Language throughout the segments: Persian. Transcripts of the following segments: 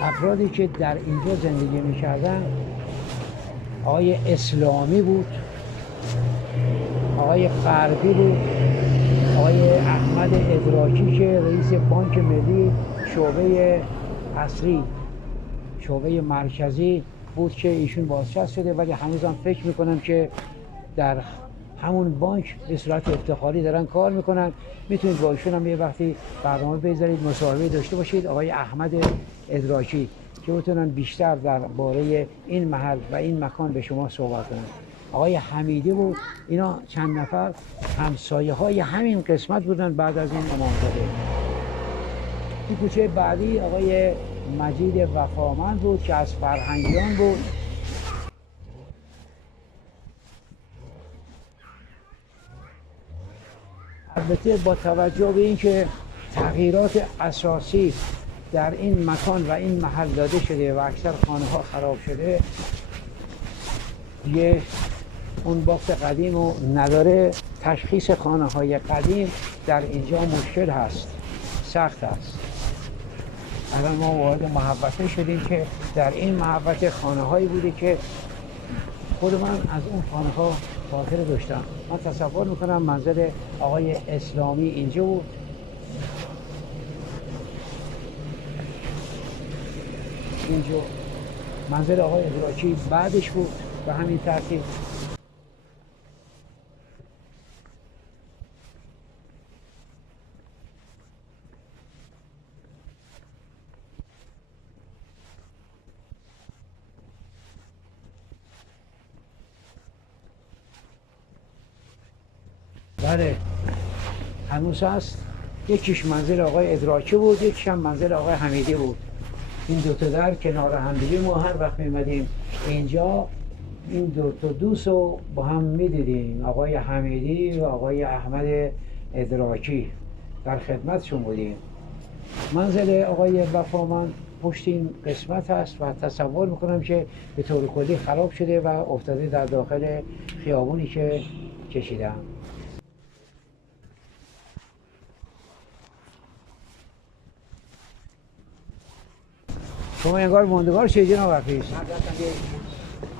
افرادی که در اینجا زندگی میکردن آقای اسلامی بود، آقای غربی بود، آقای احمد ادراکی که رئیس بانک ملی شعبه اصلی شعبه مرکزی بود که ایشون بازنشست شده، ولی هنوزم فکر میکنم که در همون بانک به صورت افتخاری دارن کار میکنن. میتونید با ایشون هم یه وقتی برنامه بذارید، مصاحبه داشته باشید. آقای احمد ادراکی که بتونن بیشتر درباره این محل و این مکان به شما صحبت کنن. آقای حمیدی بود. اینا چند نفر همسایه های همین قسمت بودن بعد از این امامزاده. این کوچه بعدی آقای مجید وفامند بود که از فرهنگیان بود. البته با توجه به اینکه تغییرات اساسی در این مکان و این محل داده شده و اکثر خانه ها خراب شده، یه اون بافت قدیم رو نداره. تشخیص خانه های قدیم در اینجا مشکل هست، سخت هست. الان ما وارد محوطه شدیم که در این محوطه خانه هایی بوده که خود من از اون خانه ها خاطره داشتم. من تصور میکنم منزل آقای اسلامی اینجا بود. اینجا منزل آقای ادراکی بعدش بود به همین ترتیب. بله هنوز هست. یکیش منزل آقای ادراکی بود، یکیش هم منزل آقای حمیدی بود. این دوتا در کنار هم دیگه ما هر وقت میمدیم اینجا این دوتا دوست رو با هم میدیدیم، آقای حمیدی و آقای احمد ادراکی. در خدمتشون بودیم. منزل آقای وفامند پشت این قسمت هست و تصور میکنم که به طور کلی خراب شده و افتاده در داخل خیابونی که کشیدم. شما انگار موندگار شدید جناب حفیظ.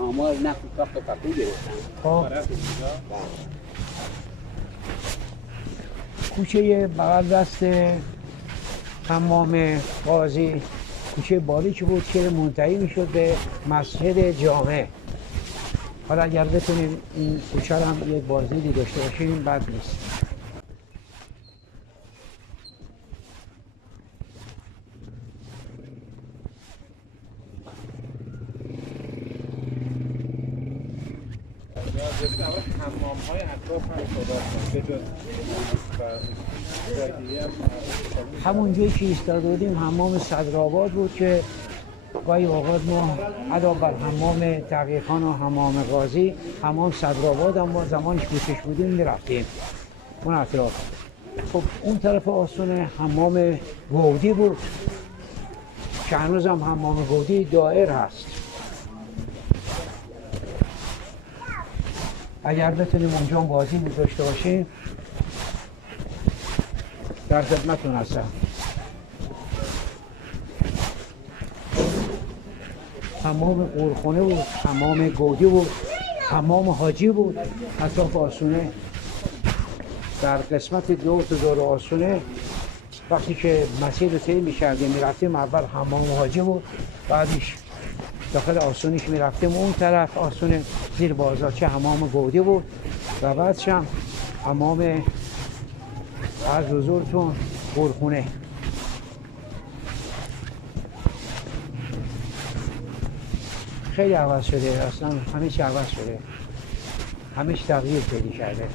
آمار نقل ساخت پتو گرفتن. خب کوچه بغل دست حمام قاضی کوچه باریکی بود که منتهی میشد به مسجد جامع. حالا اگر بتونیم این کوچه هم یک بازدیدی داشته باشیم بد نیست. حمام‌های اطراف هم صدا کنید به جز همون جایی که ایستاده بودیم حمام صدرآباد بود که گاهی اوقات ما علاوه بر حمام تقی‌خان و حمام قاضی، حمام صدرآباد هم ما زمانش کوچش بودیم میرفتیم اون اطراف. خب اون طرف آستون حمام گودی بود که هنوز هم حمام گودی دائر هست. اگر بتونیم اونجا بازی داشته باشیم در خدمتتون هستم. حمام قورخونه بود، حمام گودی بود، حمام حاجی بود. اطراف آسونه در قسمت دور تا دور آسونه وقتی که مسیر رو طی می‌کردیم میرفتیم اول حمام حاجی بود، بعدش داخل آسونیش میرفتیم اون طرف آسون زیر بازارچه حمام گودی بود و بعدش هم حمام از حضورتون قورخونه. خیلی عوض شده، اصلا همه چی عوض شده، همه چی تغییر پیدا کرده.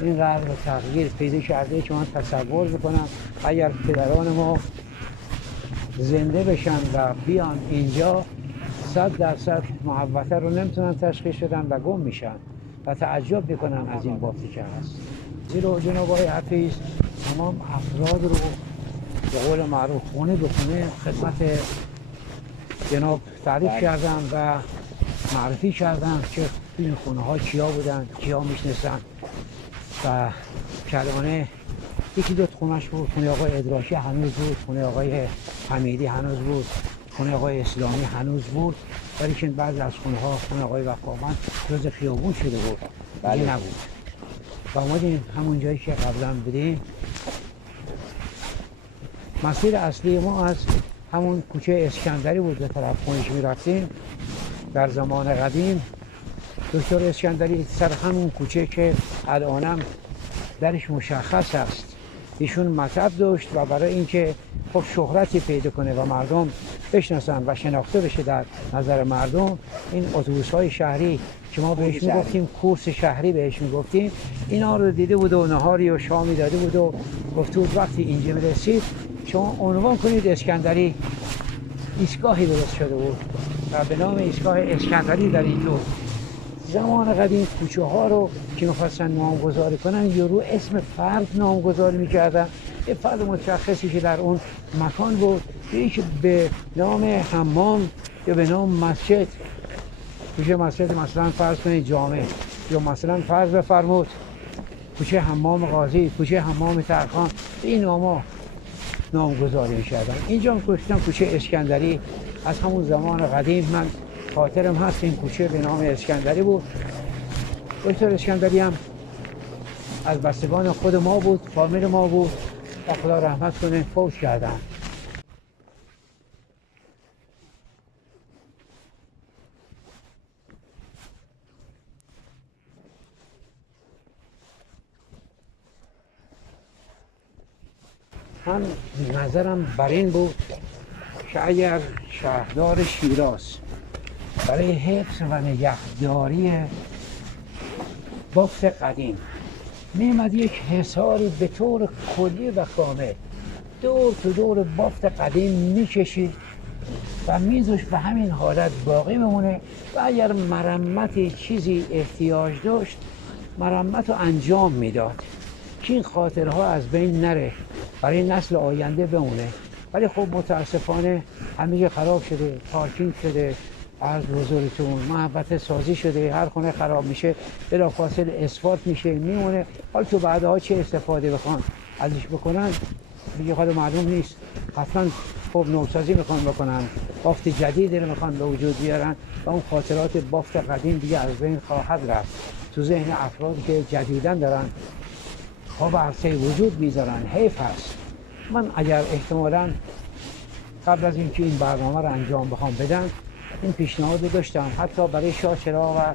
اینقدر تغییر پیدا کرده که من تصور میکنم اگر پدران ما زنده بشن و بیان اینجا 100% محوطه رو نمیتونن تشخیص بدن و گم میشن و تعجب میکنن از این بافتی که هست. زیرا جناب آقای حفیظ تمام افراد رو به قول معروف خونه به خونه خدمت جناب تعریف کردن و معرفی کردن که این خونه ها کیا بودن، کیا میشناسن و کلانه یکی دو خونش بود، خونه آقای ادراکی هنوز بود، خونه آقای حمیدی هنوز بود، خونه آقای اسلامی هنوز بود، ولی که بعضی از خونه ها خونه آقای وفامند جز خیابون شده بود، دیگه نبود. و اومدیم همون جایی که قبلا بودیم. مسیر اصلی ما از همون کوچه اسکندری بود به طرف خونش میرفتیم در زمان قدیم. دکتر اسکندری سر همون کوچه که الانم درش مشخص است ایشون مطب داشت و برای اینکه خب شهرتی پیدا کنه و مردم بشناسن و شناخته بشه در نظر مردم، این اتوبوس‌های شهری که ما بهش میگفتیم کورس شهری بهش میگفتیم، اینا رو دیده بود و نهاری و شامی داده بود و گفته بود وقتی اینجا میرسید شما عنوان کنید اسکندری. ایستگاهی درست شده بود و به نام ایستگاه اسکندری در اینجور. زمان قدیم کوچه ها رو که میخواستن نامگذاری کنن یا رو اسم فرد نامگذاری میکردن، یه فرد متشخصی که در اون مکان بود، یکی به نام حمام یا به نام مسجد، کوچه مسجد مثلا فرض کنید جامع، یا مثلا فرض بفرمود کوچه حمام قاضی، کوچه حمام ترخان، این ناما نامگذاری میکردن. اینجا گفتم کوچه اسکندری. از همون زمان قدیم من خاطرم هست این کوچه به نام اسکندری بود. دکتر اسکندری هم از بستگان خود ما بود، فامیل ما بود و خدا رحمت کنه فوت کردن. من نظرم بر این بود که اگر شهردار شیراز برای حفظ و نگهداری بافت قدیم می‌آمد یک حصاری به طور کلی و کامل دور تو دور بافت قدیم می‌کشید و می‌ذاشت به همین حالت باقی بمونه و اگر مرمت چیزی احتیاج داشت مرمت رو انجام میداد که این خاطرها از بین نره، برای نسل آینده بمونه. ولی خب متاسفانه همه خراب شده، پارکینگ شده، عرض بزرگتون محبت سازی شده، هر خونه خراب میشه بلافاصله اسفالت میشه میمونه. حالا تو بعدها چه استفاده بخوان ازش بکنن دیگه خود معلوم نیست. حتما خب نوسازی میخوان بکنن، بافت جدیدی رو میخوان به وجود بیارن و اون خاطرات بافت قدیم دیگه از بین خواهد رفت. تو ذهن افرادی که جدیدن دارن خواب عرصه وجود میذارن، حیف هست. من اگر احتمالاً قبل از اینکه این برنامه رو انجام بخوام بدن این پیشنهاد رو داشتم، حتی برای شاه چراغ و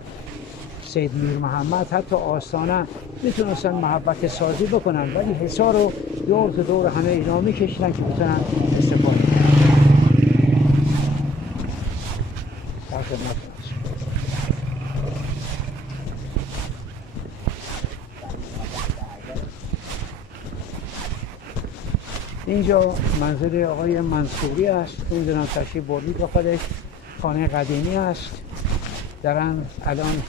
سید میر محمد حتی آستانه میتونستن محبت سازی بکنن، ولی حصار رو دور تا دور همه اینا میکشیدن که بتونن استفاده کنن. در خدمت اینجا منزل آقای منصوری است. نمیدونم تشریف بردید با خودش. خانه قدیمی است، دارن الان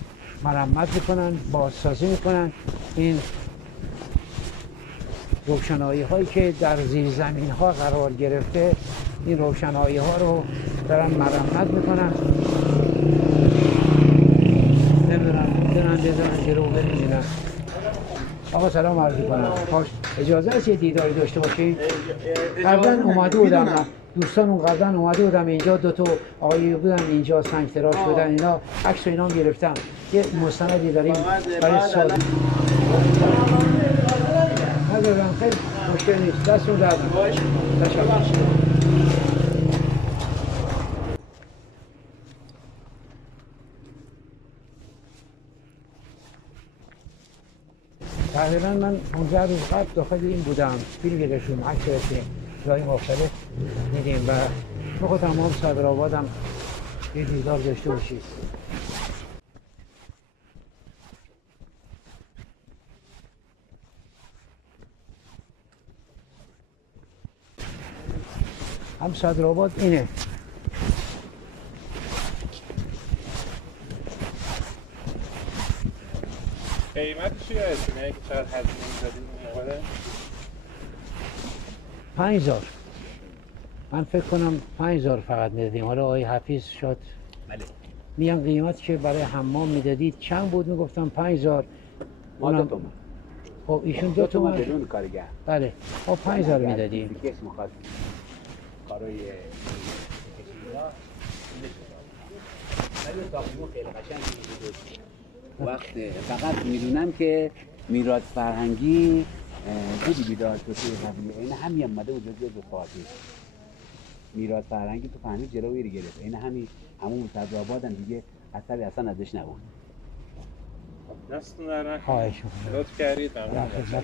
مرمت میکنن، بازسازی میکنن. این روشنایی هایی که در زیر زمین ها قرار گرفته، این روشنایی ها رو دارن مرمت میکنن. نمیدونم دارن جلو ببینن. آقا سلام عرض کنم. اجازه هست یه دیداری داشته باشید؟ قبلا اومده بودم، دوستان اون قبلا اومده بودم اینجا، دو تا آقایی بودن اینجا سنگ تراش بودن، اینا عکس و اینا گرفتم. یه مستندی داریم برای سال. ندارم، خیلی مشکل نیست. دستون درد نکنه. تقریبا من 15 روز قبل داخل این بودم، فیلم گرفتیم، عکس گرفتیم، جای مختلف دیدیم و بخود تمام صدرآبادم یه دیدار داشته باشید. هم صدرآباد اینه. قیمتش چیه اسمه که چقدر هزینه زدید اون موقع؟ 5000. من فکر کنم 5000 فقط میدادیم. حالا آقای حفیظ شد بله میگم قیمت که برای حمام میدادید چند بود؟ میگفتم 5000. ما 2 تومن. خب ایشون 2 2 تومن تومن. بدون کارگر. بله خب 5000 میدادیم. کس میخواد کارای ولی ساختمون خیلی قشنگی بود. وقت فقط میدونم که میراث فرهنگی دیدی بیدار شد توی قبیله این همین اومده بود جزو فاتح. میراث فرهنگی تو فهمید جلوی رو گرفت. این همون صدرآباد هم دیگه اثری اصلا ازش نبود. دستتون در نکنه. خواهش می‌کنم. لطف کردید ممنون.